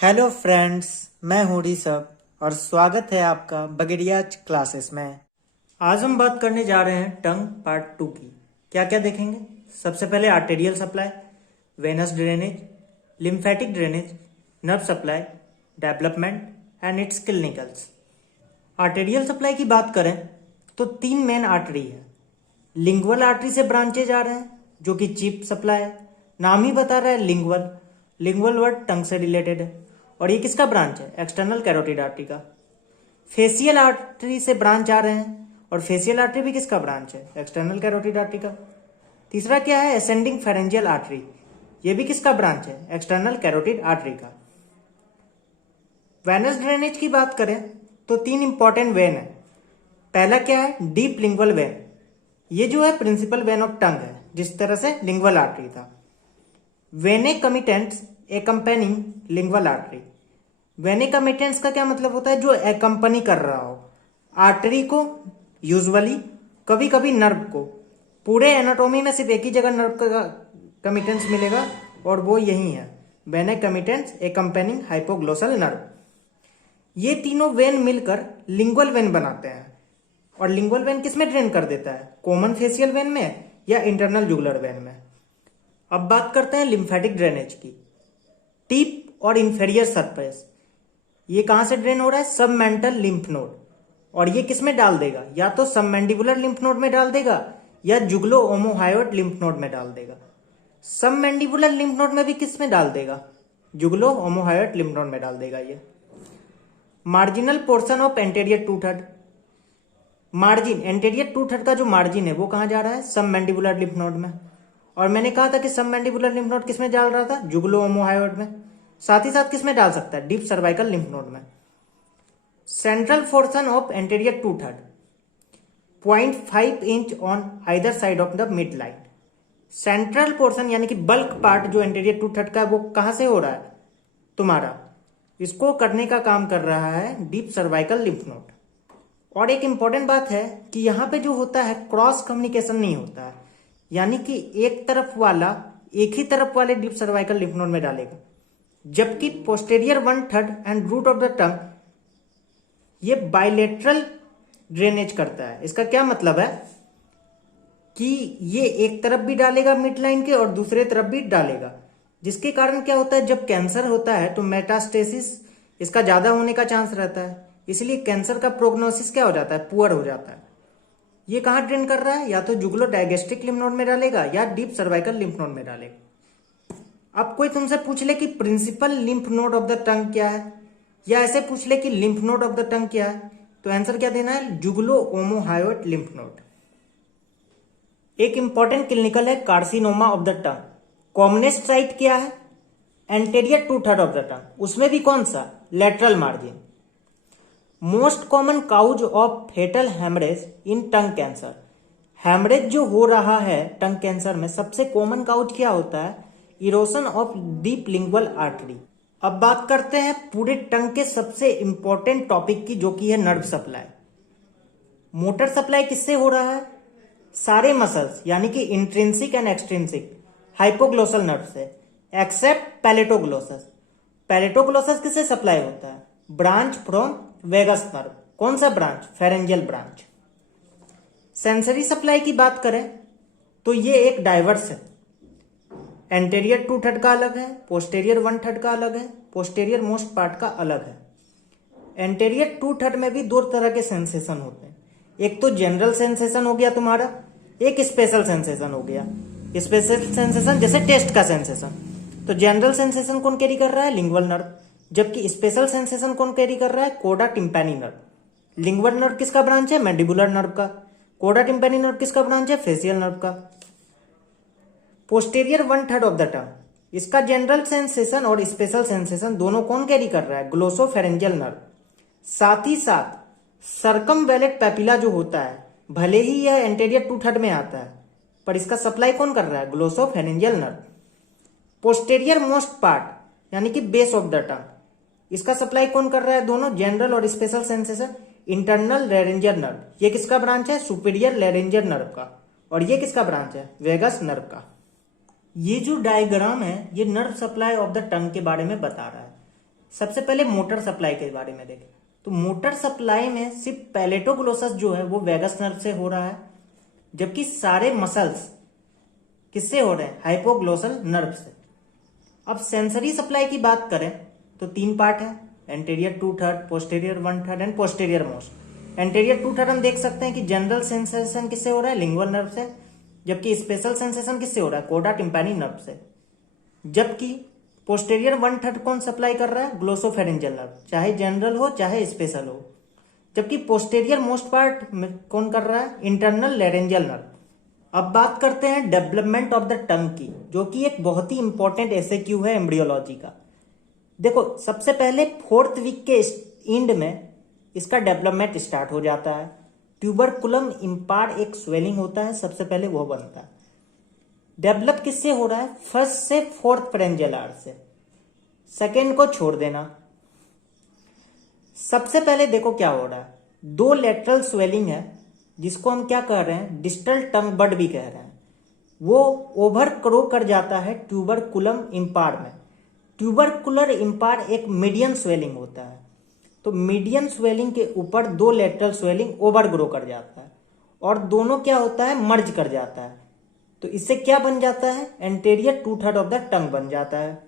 Hello friends, मैं हूँ ऋषभ और स्वागत है आपका बगड़िया क्लासेस में। आज हम बात करने जा रहे हैं टंग पार्ट 2 की। क्या क्या देखेंगे? सबसे पहले arterial supply, venous drainage, lymphatic drainage, nerve supply, development and it's clinicals. Arterial supply की बात करें तो 3 मेन आर्टरी है। लिंगुअल आर्टरी से ब्रांचेज आ रहे हैं जो कि चीप सप्लाई है। नाम ही बता रहा है लिंगुअल। लिंगुअल वर्ड टंग से रिलेटेड है और ये किसका ब्रांच है? एक्सटर्नल कैरोटिड आर्टरी का। फेशियल आर्टरी से ब्रांच आ रहे हैं और फेशियल आर्टरी भी किसका ब्रांच है? एक्सटर्नल कैरोटिड आर्टरी का। तीसरा क्या है? असेंडिंग फेरेंजियल आर्टरी, ये भी किसका ब्रांच है? एक्सटर्नल कैरोटिड आर्टरी का। वेनस ड्रेनेज की बात करें तो 3 इंपॉर्टेंट वेन है। पहला क्या है? Deep lingual when. ये जो है प्रिंसिपल वेन ऑफ टंग है, जिस तरह से लिंगुअल आर्टरी था। वेने कमिटेंट्स एकम्पेनिंग लिंगुअल आर्टरी। वेने कमिटेंट्स का क्या मतलब होता है? जो एकम्पनी कर रहा हो आर्टरी को, यूजुअली कभी कभी नर्व को। पूरे एनाटोमी में सिर्फ एक ही जगह नर्व का कमिटेंट्स मिलेगा और वो यही है, वेने कमिटेंट्स एकम्पेनिंग हाइपोग्लोसल नर्व। ये तीनों वेन मिलकर लिंगुअल वेन बनाते हैं। और लिंगुअल वेन किसमें ड्रेन कर देता है? कॉमन फेशियल वेन में या इंटरनल जुगुलर वेन में। अब बात करते हैं लिम्फेटिक ड्रेनेज की। टिप और इंफेरियर सरफेस, ये कहां से ड्रेन हो रहा है? Submental lymph node. और ये किस में डाल देगा? या तो सबमेंडिबुलर लिम्फ नोड में डाल देगा या जुगलो ओमोहायोइड लिम्फ नोड में डाल देगा। सबमेंडिबुलर लिम्फ नोड में भी किस में डाल देगा? जुगलो ओमोहायोइड लिम्फ नोड में डाल देगा। ये marginal portion of anterior 2/3। Margin, anterior 2/3 का जो मार्जिन है वो कहां जा रहा है? सबमेंडिबुलर लिम्फ नोड में। और मैंने कहा था कि सबमेंडिबुलर लिम्फ नोड किस में डाल रहा था? जुगलो ओमोहायोइड में। साथ ही साथ किस में डाल सकता है? डीप सर्वाइकल लिम्फ नोड में। Central portion of anterior 2/3, 0.5 inch on either side of the mid line. Central portion यानी कि बल्क पार्ट जो एंटेरियर 2/3 का है वो कहां से हो रहा है तुम्हारा? इसको करने का काम कर रहा है डीप सर्वाइकल लिम्फ नोड। और एक इंपॉर्टेंट बात है कि यहां पे जो होता है क्रॉस कम्युनिकेशन नहीं होता है, यानी कि एक तरफ वाला एक ही तरफ वाले डीप सर्वाइकल लिम्फ नोड में डालेगा, जबकि posterior 1/3 and root of the tongue ये बाइलेटरल ड्रेनेज करता है। इसका क्या मतलब है कि ये एक तरफ भी डालेगा मिड लाइन के और दूसरे तरफ भी डालेगा, जिसके कारण क्या होता है, जब कैंसर होता है तो मेटास्टेसिस इसका ज्यादा होने का चांस रहता है। इसलिए कैंसर का प्रोग्नोसिस क्या हो जाता है? पुअर हो जाता है। ये कहां ड्रेन कर रहा है? या तो जुगलो डायगेस्ट्रिक लिम्फ नोड में डालेगा या डीप सर्वाइकल लिम्फ नोड में डालेगा। अब कोई तुमसे पूछ ले कि principal lymph node of the tongue क्या है, या ऐसे पूछ ले कि lymph node of the tongue क्या है, तो आंसर क्या देना है? Jugulo omohyoid lymph node. एक इंपॉर्टेंट क्लिनिकल है carcinoma of the tongue. Commonest site क्या है? Anterior 2/3 of the tongue. उसमें भी कौन सा? Lateral margin. Most common cause of fatal haemorrhage in tongue cancer. Haemorrhage जो हो रहा है टंग कैंसर में, सबसे कॉमन काउज क्या होता है? Erosion of deep lingual artery. अब बात करते हैं पूरे टंग के सबसे इंपॉर्टेंट टॉपिक की, जो कि है नर्व सप्लाई। मोटर सप्लाई किससे हो रहा है? सारे मसल्स यानी कि intrinsic and extrinsic hypoglossal nerve से, एक्सेप्ट पैलेटोग्लोसस। पैलेटोग्लोसस किससे सप्लाई होता है? Branch from vagus nerve. कौन सा branch? Pharyngeal branch. Sensory supply की बात करें तो ये एक डाइवर्स है। एंटेरियर 2/3 का अलग है, पोस्टेरियर 1/3 का अलग है, पोस्टेरियर मोस्ट पार्ट का अलग है। एंटेरियर 2/3 में भी 2 तरह के सेंसेशन होते हैं। एक तो जनरल सेंसेशन हो गया तुम्हारा, एक स्पेशल सेंसेशन हो गया। स्पेशल सेंसेशन जैसे टेस्ट का सेंसेशन। तो जनरल सेंसेशन कौन कैरी कर रहा है? Lingual nerve. जबकि स्पेशल सेंसेशन कौन कैरी कर रहा है? कोडा टिम्पैनी नर्व। लिंगुअल नर्व किसका ब्रांच है? मैंडिबुलर नर्व का। कोडा टिम्पैनी नर्व किसका ब्रांच है? फेशियल नर्व का। पोस्टेरियर 1/3 ऑफ द टंग, इसका जनरल सेंसेशन और स्पेशल सेंसेशन दोनों कौन कैरी कर रहा है? Glossopharyngeal nerve. साथ ही साथ सर्कमवेलेट पेपिला जो होता है, भले ही यह एंटेरियर 2/3 में आता है, पर इसका सप्लाई कौन कर रहा है? Glossopharyngeal nerve. Posterior most part यानी कि बेस ऑफ द टंग, इसका सप्लाई कौन कर रहा है? दोनों जनरल और special sensation internal laryngeal nerve. ये किसका ब्रांच है? सुपीरियर लैरिंजियल नर्व का। और ये किसका ब्रांच है? वेगस नर्व का। ये जो डायग्राम है ये नर्व सप्लाई ऑफ द टंग के बारे में बता रहा है। सबसे पहले मोटर सप्लाई के बारे में देखें तो मोटर सप्लाई में सिर्फ पैलेटोग्लोसस जो है वो वैगस नर्व से हो रहा है, जबकि सारे मसल्स किससे हो रहे हैं, हाइपोग्लोसल नर्व से। अब सेंसरी सप्लाई की बात करें तो 3 पार्ट है, anterior 2/3, posterior 1/3 and posterior most. Anterior 2/3 हम देख सकते हैं कि जनरल सेंसेशन किससे हो रहा है, लिंगुअल नर्व से, जबकि स्पेशल सेंसेशन किससे हो रहा है, कोडा टिम्पैनी नर्व से। जबकि पोस्टीरियर 1/3 कौन सप्लाई कर रहा है, ग्लोसोफेरेंजियल नर्व, चाहे जनरल हो चाहे स्पेशल हो। जबकि पोस्टीरियर मोस्ट पार्ट कौन कर रहा है, इंटरनल लैरेंजियल नर्व। अब बात करते हैं डेवलपमेंट ऑफ द टंग की, जो कि एक बहुत ही इंपॉर्टेंट एसएक्यू है एम्ब्रियोलॉजी का। देखो सबसे पहले 4th वीक के एंड में इसका डेवलपमेंट स्टार्ट हो जाता है। ट्यूबरकुलम इम्पार एक स्वेलिंग होता है, सबसे पहले वो बनता है। डेवलप किससे हो रहा है, 1st से 4th फेरेंजियल आर्च से, सेकेंड को छोड़ देना। सबसे पहले देखो क्या हो रहा है, 2 लेटरल स्वेलिंग है जिसको हम क्या कह रहे हैं, डिस्टल टंग बड भी कह रहे हैं, वो ओवर क्रो कर जाता है ट्यूबरकुलम इम्पार में। ट्यूबरकुलर इम्पार एक मीडियन स्वेलिंग होता है, तो मीडियन स्वेलिंग के ऊपर 2 लेटरल स्वेलिंग ओवर ग्रो कर जाता है और दोनों क्या होता है, मर्ज कर जाता है। तो इससे क्या बन जाता है, एंटीरियर 2/3 ऑफ द टंग बन जाता है।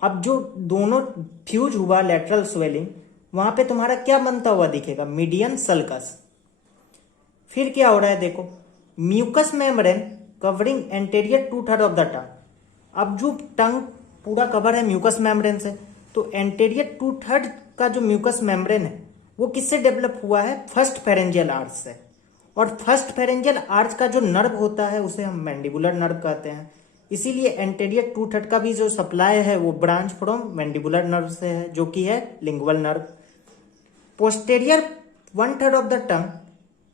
अब जो दोनों फ्यूज हुआ लेटरल स्वेलिंग, वहां पे तुम्हारा क्या बनता हुआ दिखेगा, मीडियन सल्कस। फिर क्या हो रहा है देखो, mucous membrane covering anterior 2/3 of the tongue. अब जो टंग पूरा कवर है म्यूकस मेम्ब्रेन से, तो एंटीरियर 2/3 का जो म्यूकस मेम्ब्रेन है वो किससे डेवलप हुआ है, 1st फेरेंजियल आर्च से। और 1st फेरेंजियल आर्च का जो नर्व होता है उसे हम मैंडिबुलर नर्व कहते हैं। इसीलिए एंटीरियर 2/3 का भी जो सप्लाई है वो ब्रांच फ्रॉम मैंडिबुलर नर्व से है, जो कि है lingual nerve. Posterior 1/3 of the tongue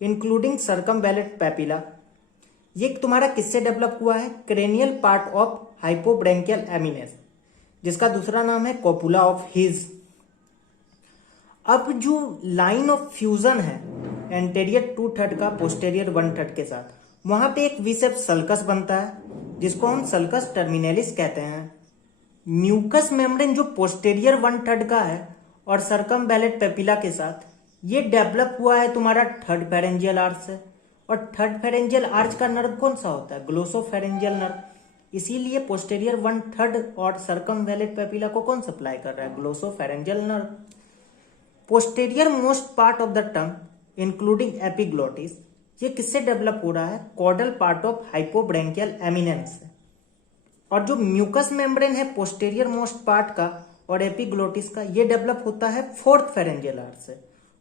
including circumvallate papilla, ये तुम्हारा किससे डेवलप हुआ है, cranial part of hypobranchial eminence, जिसका दूसरा नाम है कॉपुला ऑफ हिज। अब जो लाइन ऑफ फ्यूजन है एंटीरियर 2/3 का पोस्टेरियर 1/3 के साथ, वहां पे एक विसेप सल्कस बनता है जिसको हम सल्कस टर्मिनेलिस कहते हैं। म्यूकस मेम्ब्रेन जो पोस्टेरियर 1/3 का है और सर्कमवैलेंट पेपिला के साथ, ये डेवलप हुआ है तुम्हारा 3rd फेरेंजियल आर्च से। और 3rd फेरेंजियल आर्च का नर्व कौन सा होता है, ग्लोसोफेरेंजियल नर्व। इसीलिए पोस्टेरियर 1/3 और सर्कमवैलेंट पेपिला को कौन सप्लाई कर रहा है, glossopharyngeal nerve. Posterior most part of the tongue including epiglottis, ये किससे डेवलप हो रहा है, कॉर्डल पार्ट ऑफ हाइपोब्रैंकियल एमिनेंस से। और जो म्यूकस मेम्ब्रेन है पोस्टेरियर मोस्ट पार्ट का और एपिग्लोटिस का, ये डेवलप होता है 4th फेरेंजियल आर्च से।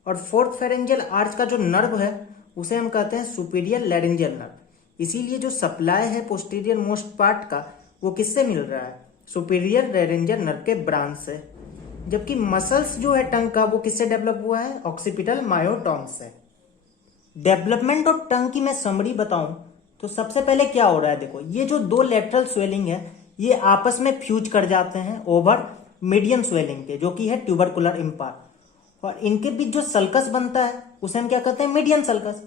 और 4th फेरेंजियल आर्च का जो नर्व है उसे हम कहते हैं सुपीरियर लैरिंजियल नर्व। इसीलिए जो सप्लाई है पोस्टेरियर मोस्ट पार्ट का वो किससे मिल रहा है, सुपीरियर लैरिंजियल नर्व के ब्रांच से। जबकि मसल्स जो है टंग का वो किससे डेवलप हुआ है, ऑक्सीपिटल मायोटॉन्स से। डेवलपमेंट ऑफ टंग की मैं समरी बताऊं तो सबसे पहले क्या हो रहा है, देखो ये जो 2 लेटरल स्वेलिंग है ये आपस में फ्यूज कर जाते हैं ओवर मीडियन स्वेलिंग के, जो कि है ट्यूबरकुलर इम्पार। और इनके बीच जो सल्कस बनता है उसे हम क्या कहते हैं, मीडियन सल्कस।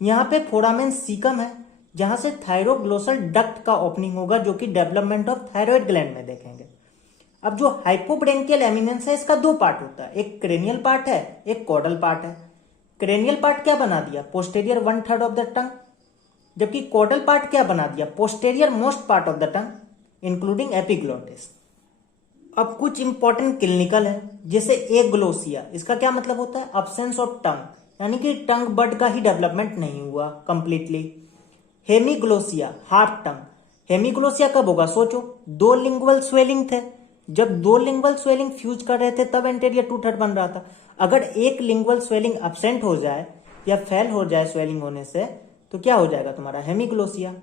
यहाँ पे फोरामेन सीकम है जहां से थायरोग्लोसल डक्ट का ओपनिंग होगा, जो कि डेवलपमेंट ऑफ थायराइड ग्लैंड में देखेंगे। अब जो हाइपोब्रैंकियल एमिनेंस है इसका 2 पार्ट होता है, एक क्रेनियल पार्ट है, एक कॉर्डल पार्ट है। क्रेनियल पार्ट क्या बना दिया, पोस्टेरियर 1/3 ऑफ द टंग, जबकि कॉर्डल पार्ट क्या बना दिया, posterior most part of the tongue including epiglottis. अब कुछ इंपॉर्टेंट क्लिनिकल है, जैसे एग्लोसिया, इसका क्या मतलब होता है, अब्सेंस ऑफ टंग, यानी कि टंग बड का ही डेवलपमेंट नहीं हुआ कंप्लीटली। हेमीग्लोसिया, हाफ टंग। हेमीग्लोसिया कब होगा, सोचो 2 लिंगुअल स्वेलिंग थे, जब 2 लिंगुअल स्वेलिंग फ्यूज कर रहे थे तब एंटीरियर 2/3 बन रहा था। अगर एक लिंगुअल स्वेलिंग अब्सेंट हो जाए या फेल हो जाए स्वेलिंग होने से, तो क्या हो जाएगा तुम्हारा, हेमीग्लोसिया।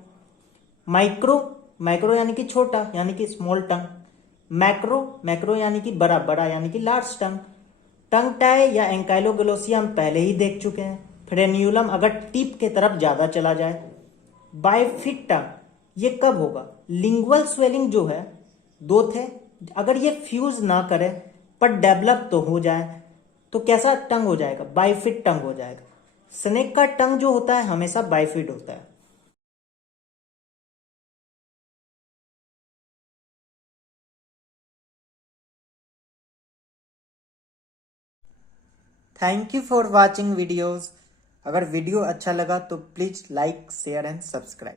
माइक्रो, माइक्रो यानी कि छोटा, यानी कि स्मॉल टंग। मैक्रो, मैक्रो यानी कि बड़ा, बड़ा यानी कि लार्ज टंग। टंग टाई या एंकाइलोग्लोसिया हम पहले ही देख चुके हैं, फ्रेन्यूलम अगर टिप के तरफ ज्यादा चला जाए। बाइफिट टंग, ये कब होगा, लिंगुअल स्वेलिंग जो है 2 थे, अगर ये फ्यूज ना करे पर डेवलप तो हो जाए तो कैसा टंग हो जाएगा, बाइफिट टंग हो जाएगा। स्नेक का टंग जो होता है हमेशा बाइफिट होता है। Thank you for watching videos. अगर वीडियो अच्छा लगा तो please like share and subscribe.